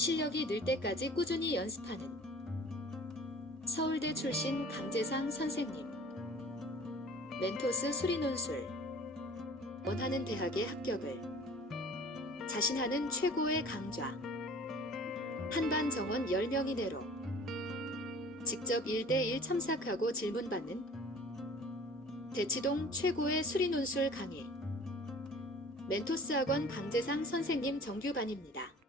실력이 늘 때까지 꾸준히 연습하는 서울대 출신 강재상 선생님. 멘토스 수리논술. 원하는 대학의 합격을 자신하는 최고의 강좌. 한반 정원 10명 이내로 직접 1대1 첨삭하고 질문받는 대치동 최고의 수리논술 강의. 멘토스 학원 강재상 선생님 정규반입니다.